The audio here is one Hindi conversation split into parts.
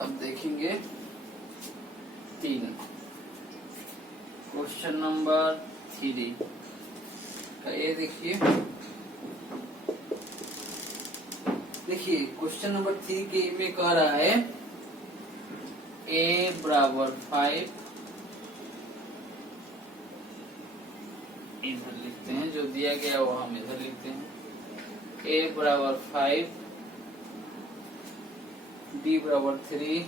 अब देखेंगे 3, क्वेश्चन नंबर 3 का ये देखिए क्वेश्चन नंबर 3 के में कह रहा है a बराबर 5, इधर लिखते हैं जो दिया गया वो हम इधर लिखते हैं, a बराबर 5, b बराबर 3,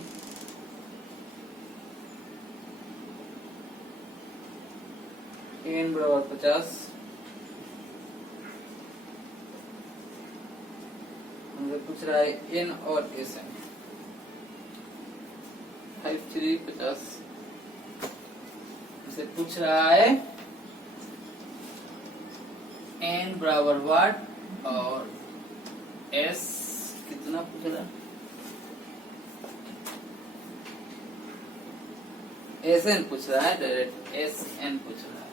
n बराबर 50, हमसे पूछ रहा है n और Sn। 5 3 50 हमसे पूछ रहा है n बराबर वाट और s कितना पूछ रहा है, Sn पूछ रहा है, डायरेक्ट Sn पूछ रहा है।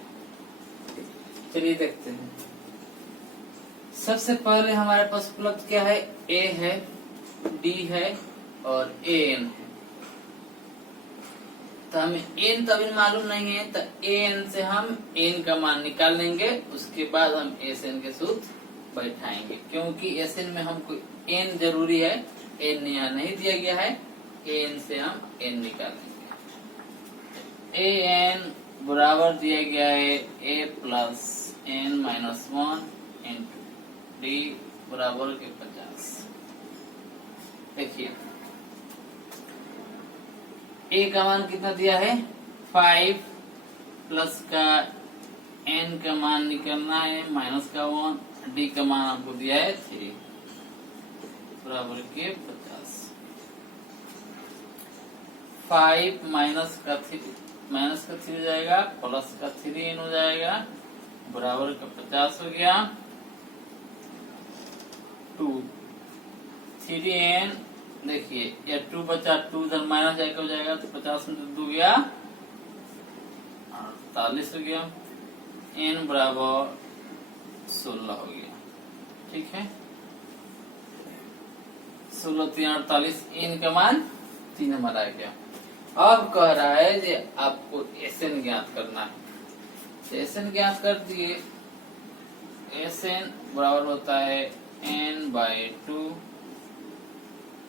चलिए देखते हैं। सबसे पहले हमारे पास उपलब्ध क्या है, a है, d है और an है। तो हमें n तो अभी मालूम नहीं है, तो an से हम n का मान निकाल लेंगे, उसके बाद हम Sn के सूत्र बैठाएंगे, क्योंकि Sn में हमको n जरूरी है, n यहाँ नहीं दिया गया है, an से हम n निकालेंगे। an बराबर दिया गया है a plus n minus 1 into d बराबर के 50। देखिए a का मान कितना दिया है 5, प्लस का n का मान निकलना है माइनस का 1, d का मान आपको दिया है 3 बराबर के 50। 5 माइनस का 3 हो जाएगा, प्लस का 3n हो जाएगा, बराबर का 50 हो गया। 2 3n, देखिए या 2 बचा, 2 इधर माइनस जाकर हो जाएगा, तो 50 में 2 गया 48 हो गया, n बराबर 16 हो गया। ठीक है, 16 3 48, n का मान 3 हमारा आ गया। अब कह रहा है कि आपको Sn ज्ञात करना है, तो Sn ज्ञात कर दिए। Sn बराबर होता है n by 2,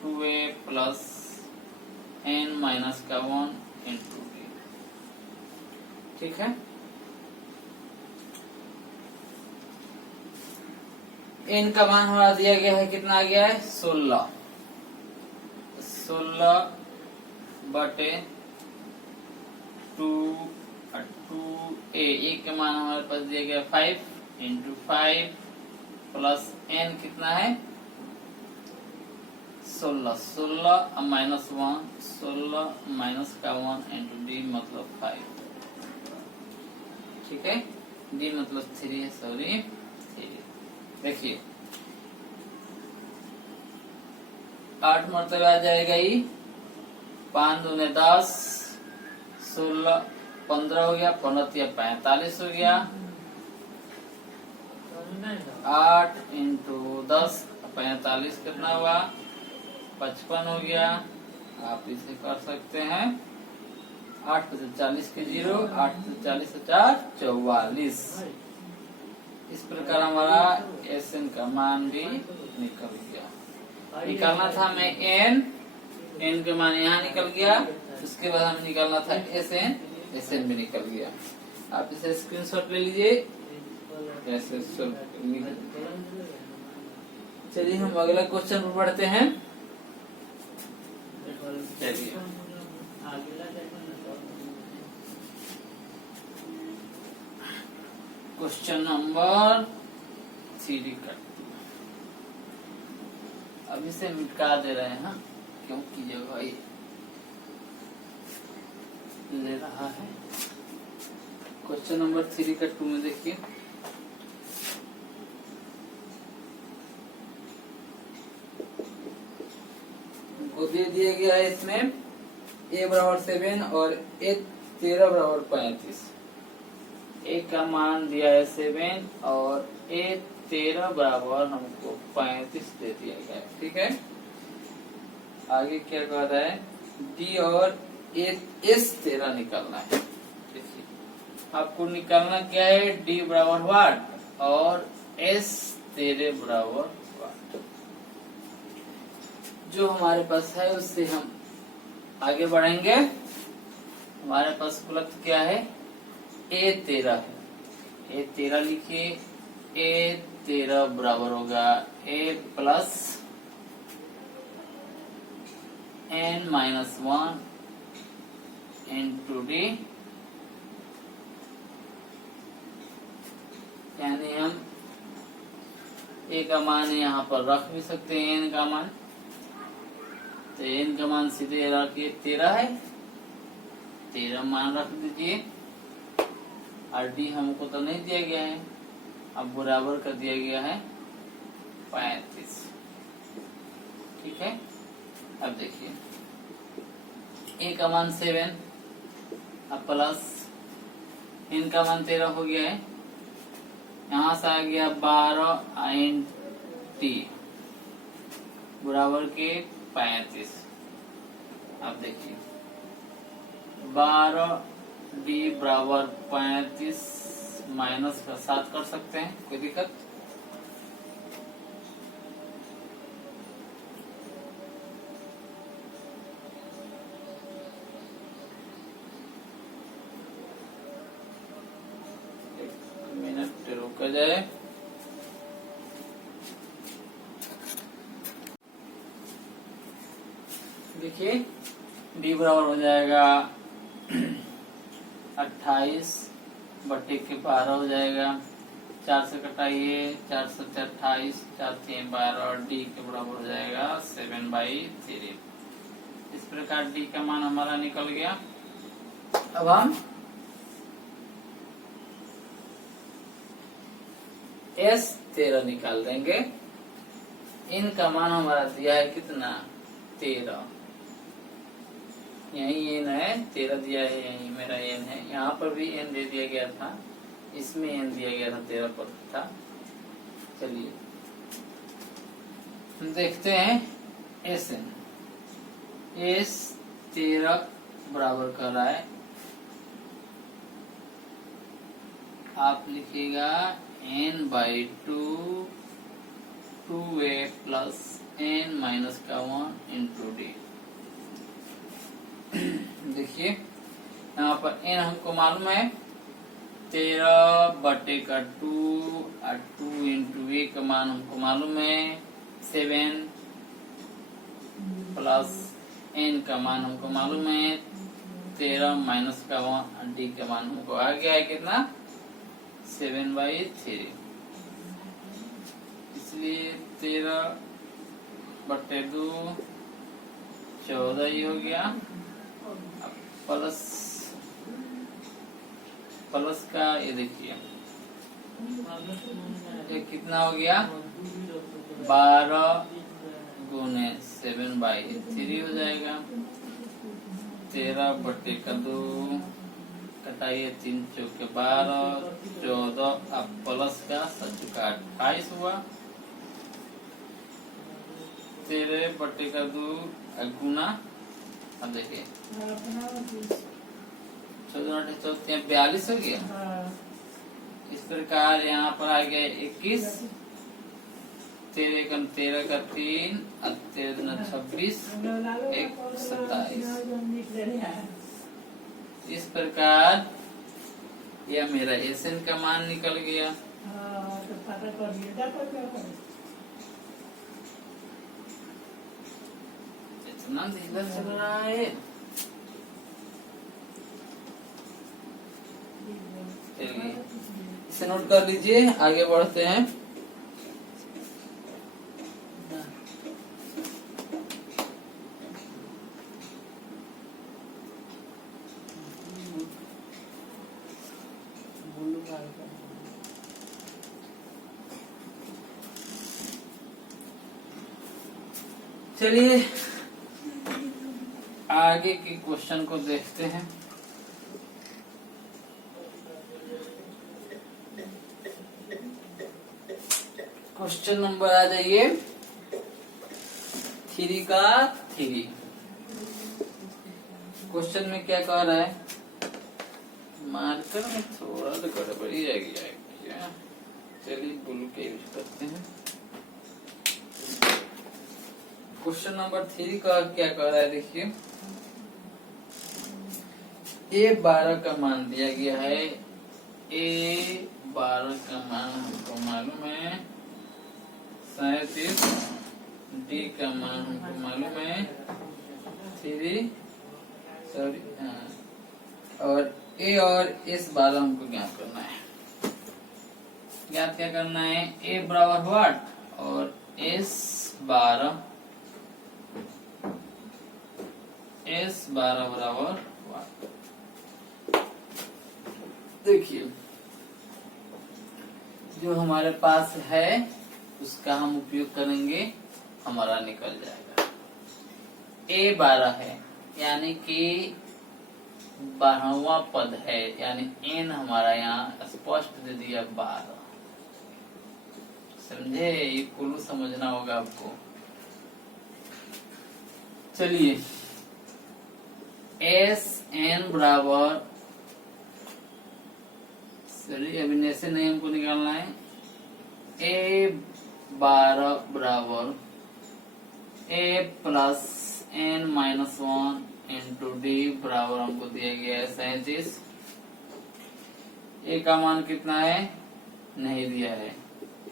2a plus n minus का 1 इंटू d। ठीक है, n का मान हमारा दिया गया है, कितना आ गया है 16 बटे 2a का मान हमारे पास दिया गया 5 इंटू 5 प्लस n कितना है 16 माइनस 1, 16 माइनस का 1 इंटू d मतलब 5। ठीक है, d मतलब 3 है, सॉरी 3। देखिए 8 मरतबे आ जाएगा ये, 5 दूने 10, 16 15 हो गया, 15 45 हो गया, 8 इंटू 10 45 कितना हुआ 55 हो गया। आप इसे कर सकते हैं, 8 से 40 के 0, 8 से 40 से 4 44। इस प्रकार हमारा Sn का मान भी निकल गया। निकालना था हमें n का मान यहाँ निकल गया, उसके बाद हमें निकालना था Sn भी निकल गया। आप इसे स्क्रीनशॉट ले लीजिए। चलिए हम अगला क्वेश्चन पर पढ़ते हैं। चलिए क्वेश्चन नंबर 3 का अभी से मिटा दे रहे हैं, क्योंकि जगह ये ले रहा है। क्वेश्चन नंबर 3 का 2 में देखिए, को दे दिया गया है इसमें a बराबर 7 और a 13 बराबर 35। a का मान दिया है 7 और a 13 बराबर हमको 35 दे दिया गया है। ठीक है, आगे क्या कह रहा है डी और एस 13 निकालना है। देखिए आपको निकालना क्या है, डी बराबर वाट और एस 13 बराबर वाट। जो हमारे पास है उससे हम आगे बढ़ेंगे। हमारे पास उपलब्ध क्या है, ए 13 है। ए 13 लिखिए, ए 13 बराबर होगा a plus n minus 1 into d, यानी हम ए का मान यहाँ पर रख भी सकते हैं, n का मान, तो n का मान सीधे रखिए 13 है, 13 मान रख दीजिए। और डी हमको तो नहीं दिया गया है, अब बराबर कर दिया गया है 35। ठीक है, अब देखिए ए का मान 7, अब प्लस n का मान 13 हो गया है, यहाँ से आ गया 12 इन टी बराबर के 35। अब देखिए 12 डी बराबर 35 माइनस का 7 कर सकते हैं, कोई दिक्कत? एक मिनट रुका जाए। देखिए डी बराबर हो जाएगा 28 बटे के 12 हो जाएगा, 4 से कटाइए, 4 से 28, 4 3 12 और डी के बराबर हो जाएगा 7/3। इस प्रकार डी का मान हमारा निकल गया। अब हम एस 13 निकाल देंगे। इनका मान हमारा दिया है कितना, 13, यही एन है, 13 दिया है, यही मेरा एन है। यहाँ पर भी एन दे दिया गया था, इसमें एन दिया गया था, 13 पर था। चलिए हम देखते हैं एस एन। एस 13 बराबर कर रहा है, आप लिखिएगा n/2 2a plus n minus का 1 इंटू डी। देखिए यहाँ पर n हमको मालूम है 13 बटे का 2 और 2 इंटू ए का मान हमको मालूम है 7 प्लस n का मान हमको मालूम है 13 माइनस का 1 और डी का मान हमको आ गया है कितना, 7/3। इसलिए 13 बटे 2 14 ही हो गया। प्लस का ये देखिए ये कितना हो गया, 12 गुने 7/3 हो जाएगा। 13 बटे का 2 कटाइए, 3 चौके 12, 14, अब प्लस का 7 का 28 हुआ। 13 बटे का 2 गुना, अब देखिए 14 42 हो गया। इस प्रकार यहाँ पर आ गया 21, 13 का 13 का 3, 13 26, 1 27। इस प्रकार यह मेरा एसएन का मान निकल गया। इतना धीरे चल रहा है। चलिए इसे नोट कर लीजिए, आगे बढ़ते हैं। चलिए आगे के क्वेश्चन को देखते हैं। क्वेश्चन नंबर आ जाइए 3 का 3। क्वेश्चन में क्या कह रहा है, मार्कर में थोड़ा तो गड़बड़ी आ गया है क्या, चलिए ब्लू के यूज करते हैं। क्वेश्चन नंबर 3 का क्या कह रहा है, देखिए A12 का मान दिया गया है, A12 का मान हमको मालूम है 37, D का मान हमको मालूम है 3, सॉरी, और A और S12 हमको ज्ञात करना है। ज्ञात क्या करना है, A बराबर व्हाट और S12 बराबर व्हाट। देखिए जो हमारे पास है उसका हम उपयोग करेंगे, हमारा निकल जाएगा। A12 है यानी कि 12वां पद है, यानी n हमारा यहाँ स्पष्ट दे दिया 12। समझे, ये कुल्लू समझना होगा आपको। चलिए Sn बराबर, चलिए अभी ऐसे नहीं हमको निकालना है, A12 बराबर A plus n-1 into D बराबर हमको दिया गया है 37। A का मान कितना है, नहीं दिया है,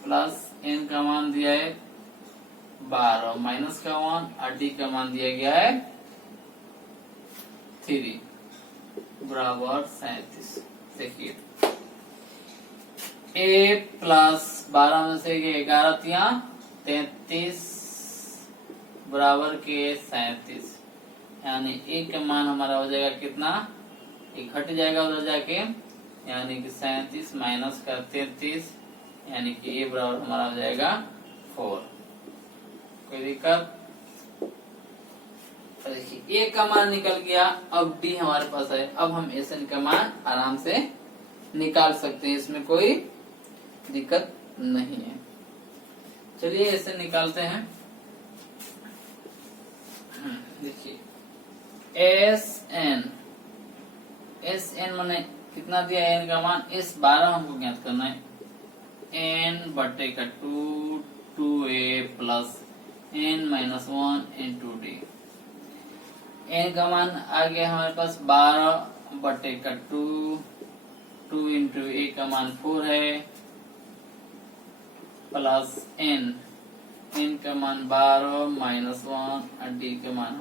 प्लस n का मान दिया है 12, माइनस का 1 और D का मान दिया गया है 3 बराबर 37। देखिए A प्लस 12 में से 11 33 बराबर के 37, यानी A का मान हमारा हो जाएगा कितना, एक घट जाएगा उधर जाके, यानी कि 37 माइनस का 33, यानी कि A बराबर हमारा हो जाएगा 4। कोई दिक्कत? देखिए A का मान निकल गया, अब D हमारे पास है, अब हम Sn का मान आराम से निकाल सकते हैं, इसमें कोई दिक्कत नहीं है। चलिए Sn निकालते हैं। देखिए Sn माने कितना दिया है, n का मान S12 हमको ज्ञात करना है, n बटे का 2 2a plus n-1 into D। n का मान आ गया हमारे पास 12 बटे का 2 इंटू A का मान 4 है, प्लस n का मान 12 -1 और D का मान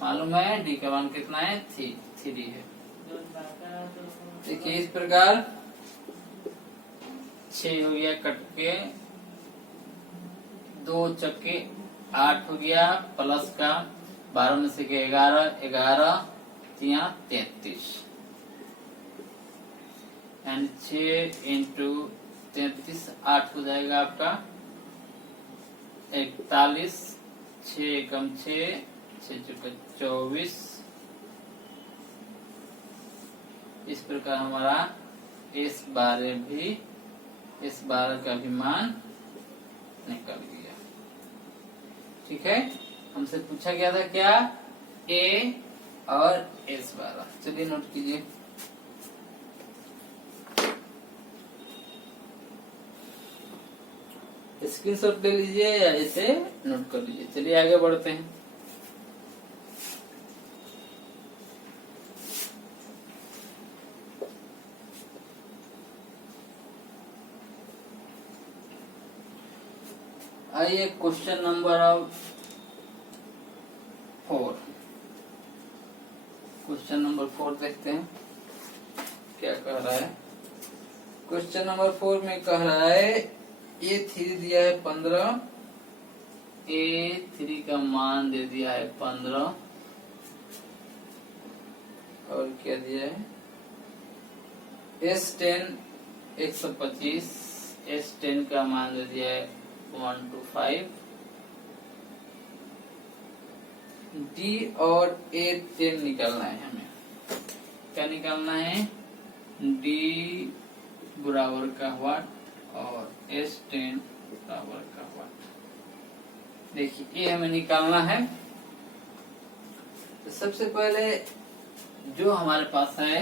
मालूम है, D का मान कितना है 3 है। देखिए इस प्रकार 6 हो गया, कट के 2 चक्के 8 हो गया, प्लस का 12 में से 11 33, यानी 6 इंटू 33 8 हो जाएगा आपका 41, 6 कम 6 चुका 24। इस प्रकार हमारा S12 का भी मान निकल गया। ठीक है, हमसे पूछा गया था क्या, A और S12। चलिए नोट कीजिए। स्क्रीनशॉट ले लीजिए या ऐसे नोट कर लीजिए। चलिए आगे बढ़ते हैं। आइए क्वेश्चन नंबर 4, क्वेश्चन नंबर 4 देखते हैं क्या कह रहा है। क्वेश्चन नंबर 4 में कह रहा है A3 दिया है 15, A3 का मान दे दिया है 15, और क्या दिया है S10 125, S10 का मान दे दिया है 1 to 5, D और A10 निकालना है हमें। क्या निकालना है, D बराबर का वाट और S10 बराबर का वाट। देखिए ये हमें निकालना है, तो सबसे पहले जो हमारे पास है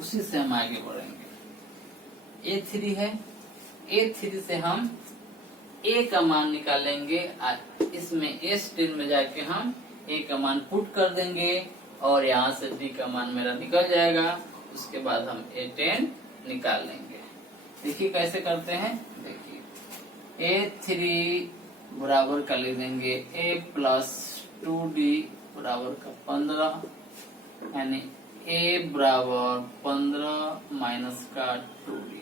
उसी से हम आगे बढ़ेंगे। A3 है, A3 से हम A का मान निकालेंगे। इसमें S10 में जाके हम A का मान पुट कर देंगे और यहाँ से D का मान मेरा निकल जाएगा। उसके बाद हम A10 निकाल लेंगे। देखिए कैसे करते हैं। देखिए A3 बराबर का लिख देंगे A प्लस 2D बराबर का 15, यानी A बराबर 15 माइनस का 2D।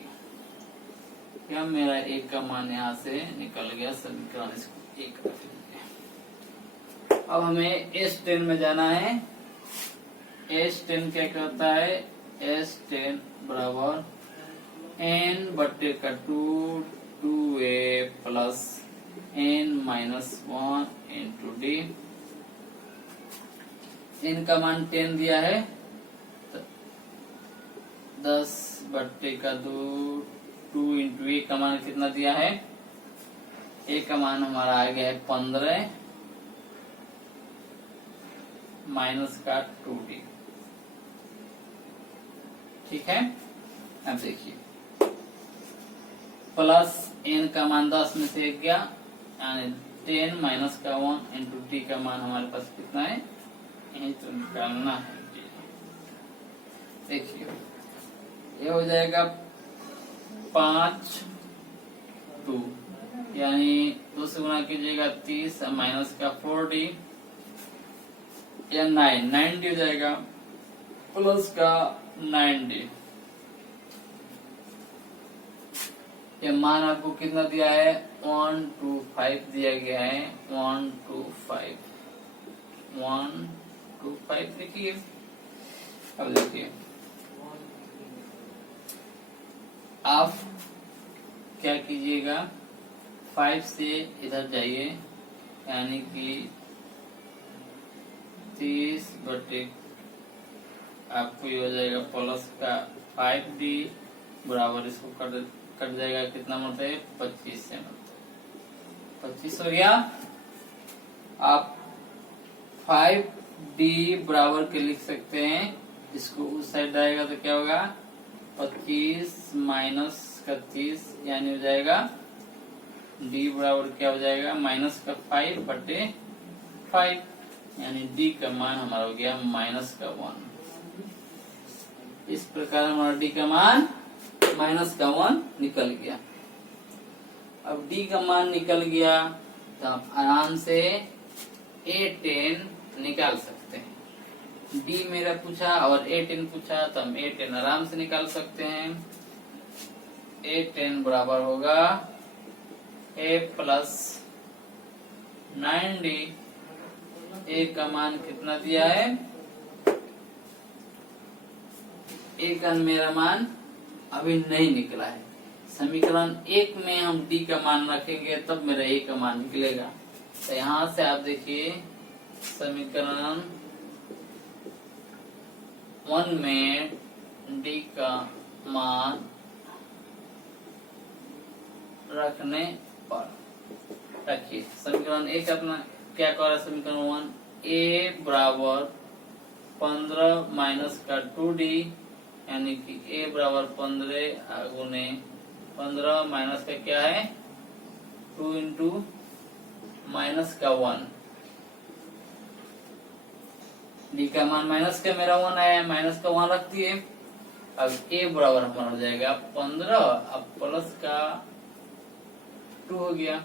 क्या मेरा A का मान यहाँ से निकल गया। समीकरण इसको एक रख लेंगे। अब हमें S10 में जाना है। S10 क्या कहता है। S10 बराबर n बट्टे का 2a plus n minus 1 into D. n का मान 10 दिया है, तो 10 बट्टे का 2 इंटू ए का मान कितना दिया है। ए का मान हमारा आ गया है 15 माइनस का 2d। ठीक है। अब देखिए प्लस n का मान 10 में से 1 गया, यानी 10 माइनस का 1 इंटू टी का मान हमारे पास कितना है, यही तो निकालना है। देखिए ये हो जाएगा 5 2, यानी 2 से गुणा कीजिएगा 30 माइनस का 4d या 9d हो जाएगा प्लस का 9d। ये मान आपको कितना दिया है 1 2 5 दिया गया है। 1 2 5 1 2 5 देखिए। अब देखिए आप क्या कीजिएगा 5 से इधर जाइए, यानी कि 30 बटे आपको ये हो जाएगा प्लस का 5d बराबर इसको कट जाएगा कितना मत है 25 से मत 25 हो गया। आप 5d बराबर के लिख सकते हैं, इसको उस साइड आएगा तो क्या होगा 25 माइनस का 30, यानी हो जाएगा d बराबर क्या हो जाएगा माइनस का 5 बटे 5, यानी d का मान हमारा हो गया माइनस का 1। इस प्रकार हमारा d का मान माइनस का 1 निकल गया। अब d का मान निकल गया तो आप आराम से A10 निकाल सकते हैं। d मेरा पूछा और A10 पूछा तो हम A10 आराम से निकाल सकते हैं। A10 बराबर होगा A प्लस 9d। A का मान कितना दिया है, A का मेरा मान अभी नहीं निकला है। समीकरण 1 में हम d का मान रखेंगे तब मेरा A का मान निकलेगा। तो यहाँ से आप देखिए समीकरण 1 में d का मान रखने पर रखिए। समीकरण 1 अपना क्या कर रहा है। समीकरण 1 A बराबर 15 माइनस का 2d, यानी कि A बराबर 15 गुने 15 माइनस का क्या है 2 इंटू माइनस का 1। D का मान माइनस का मेरा 1 आया है, माइनस का 1 रख दिए। अब A बराबर हमारा हो जाएगा 15, अब प्लस का 2 हो गया,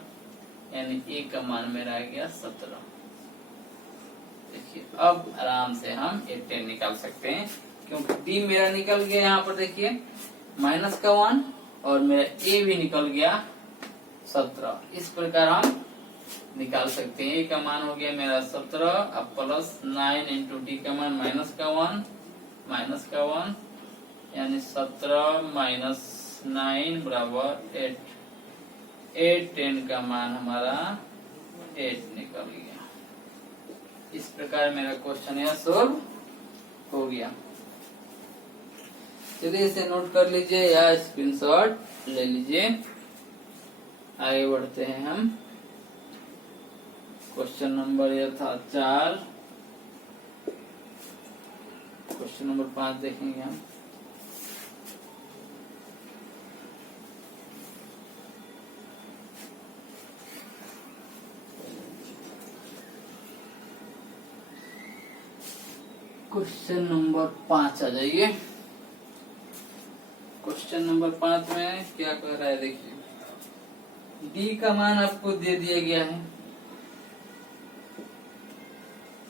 यानी A का मान मेरा आ गया 17। देखिए अब आराम से हम A10 निकाल सकते हैं, क्योंकि D मेरा निकल गया। यहाँ पर देखिए माइनस का 1 और मेरा A भी निकल गया 17। इस प्रकार हम निकाल सकते हैं। A का मान हो गया मेरा 17, अब प्लस 9 इंटू D का मान माइनस का 1 यानी 17 माइनस 9 बराबर 8। 10 का मान हमारा 8 निकल गया। इस प्रकार मेरा क्वेश्चन यह सोल्व हो गया। चलिए इसे नोट कर लीजिए या स्क्रीनशॉट ले लीजिए। आगे बढ़ते हैं हम। क्वेश्चन नंबर यह था 4। क्वेश्चन नंबर 5 देखेंगे हम। क्वेश्चन नंबर 5 आ जाइए। क्वेश्चन नंबर 5 में क्या कह रहा है देखिए, डी का मान आपको दे दिया गया है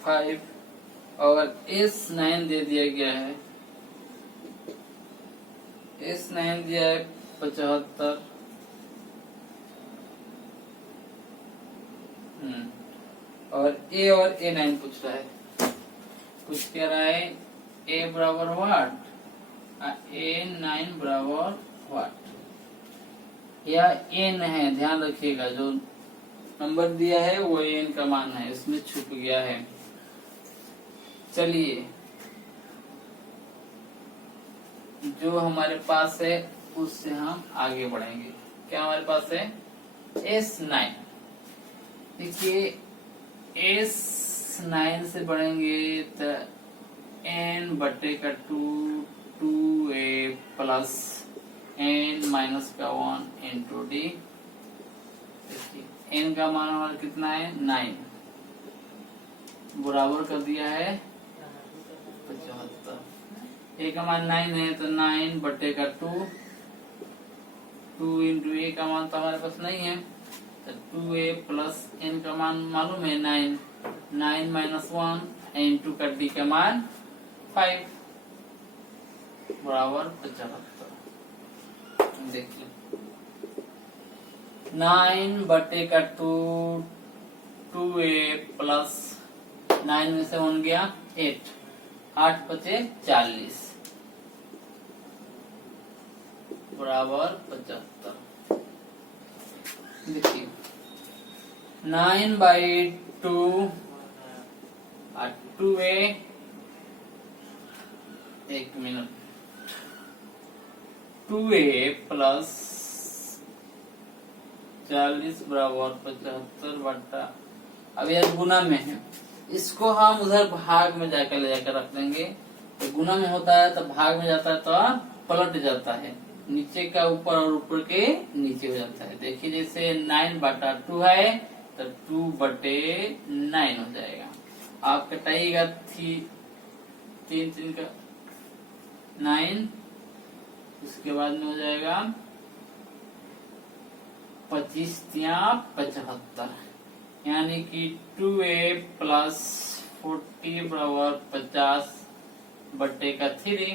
5 और S9 दे दिया गया है, S9 दिया है 75 और A9 पूछ रहा है। कुछ कह रहा है A बराबर वाट, A9 बराबर वाट या N है। ध्यान रखिएगा जो नंबर दिया है वो N का मान है, इसमें छुप गया है। चलिए जो हमारे पास है उससे हम आगे बढ़ेंगे। क्या हमारे पास है S9। देखिए S9 से बढ़ेंगे तो N बटे का 2A प्लस N माइनस का 1 इंटू डी। देखिए N का मान हमारा कितना है 9, बराबर कर दिया है 75। A का मान 9 है तो 9 बटे का 2 इंटू A का मान तो हमारे पास नहीं है तो 2A प्लस N का मान मालूम है 9 माइनस 1 इंटू का D का मान 5 बराबर 75। देखिए 9 बटे का 2A प्लस 9 में से 1 गया 8 बचे 40 बराबर 75। देखिए 9 बाई 2 और 2A, एक मिनट, 2A प्लस 40 बराबर 75 बटा, अब यह गुना में है, इसको हम उधर भाग में जाकर ले जाकर रख देंगे। तो गुना में होता है तो भाग में जाता है तो पलट जाता है, नीचे का ऊपर और ऊपर के नीचे हो जाता है। देखिए जैसे 9 बटा 2 है तो 2 बटे 9 हो जाएगा। आप कटाइएगा 3 का 9, उसके बाद में हो जाएगा 25 या 75, यानी कि 2A प्लस 40 बराबर 50 बटे का 3,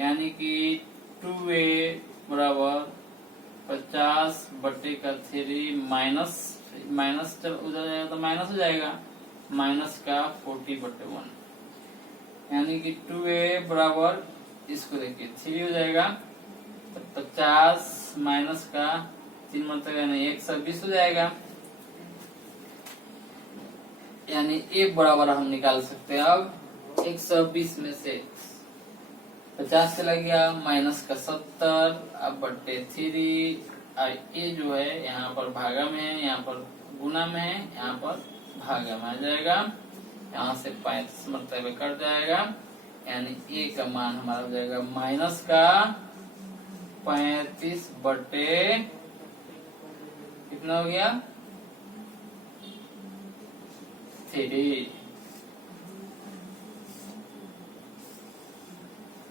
यानी कि 2A बराबर 50 बटे का 3 माइनस उधर जाएगा तो माइनस हो जाएगा, माइनस का 40 बटे 1, यानी कि 2A बराबर, इसको देखिए 3 हो जाएगा तो 50 माइनस का 3 मतलब नहीं 120 हो जाएगा, यानी A बराबर हम निकाल सकते हैं। अब 120 में से 50 चला गया, माइनस का 70, अब बटे 3, A जो है यहाँ पर भागा में है, यहाँ पर गुना में है, यहाँ पर भागा में आ जाएगा, यहाँ से 35 मरतबे कट जाएगा, यानी A का मान हमारा हो जाएगा माइनस का 35 बटे कितना हो गया 3।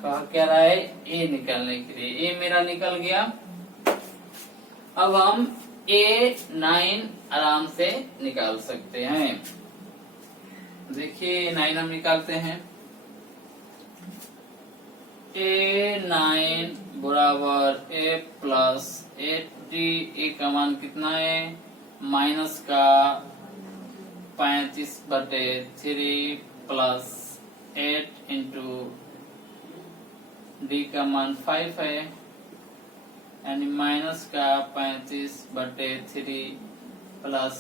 कहा क्या रहा है A निकालने के लिए, A मेरा निकल गया। अब हम A9 आराम से निकाल सकते हैं। देखिए A9 हम निकालते हैं, A9 बराबर A प्लस 80, A का मान कितना है माइनस का 35 बटे 3 प्लस 8 इंटू D का मान 5 है, यानी माइनस का 35 बटे 3 प्लस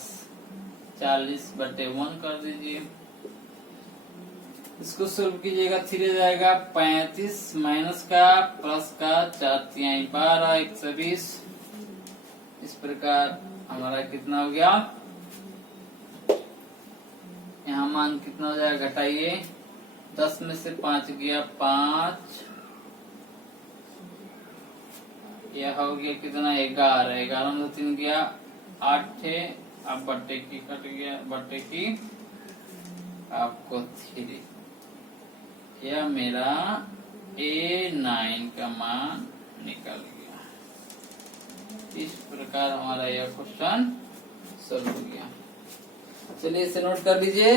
40 बटे 1 कर दीजिए। इसको सोल्व कीजिएगा, 3 हो जाएगा 35 माइनस का प्लस का 4 12 120। इस प्रकार हमारा कितना हो गया, यहाँ मान कितना हो जाएगा घटाइए 10 में से 5 गया 5, यह हो गया कितना 11, 11 में से 3 गया 8 थे। अब बट्टे की कट गया, बट्टे की आपको 3, यह मेरा A9 का मान निकल गया। इस प्रकार हमारा यह क्वेश्चन सॉल्व हो गया। चलिए इसे नोट कर लीजिए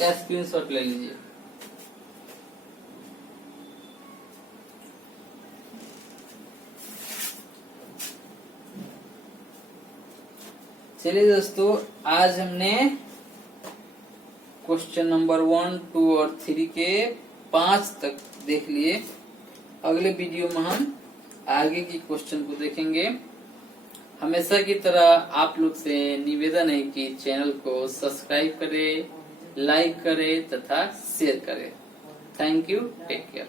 या स्क्रीनशॉट ले लीजिए। चलिए दोस्तों, आज हमने क्वेश्चन नंबर 1, 2 और 3 के 5 तक देख लिए। अगले वीडियो में हम आगे की क्वेश्चन को देखेंगे। हमेशा की तरह आप लोग से निवेदन है कि चैनल को सब्सक्राइब करें, लाइक करें तथा शेयर करें। Thank you, take care.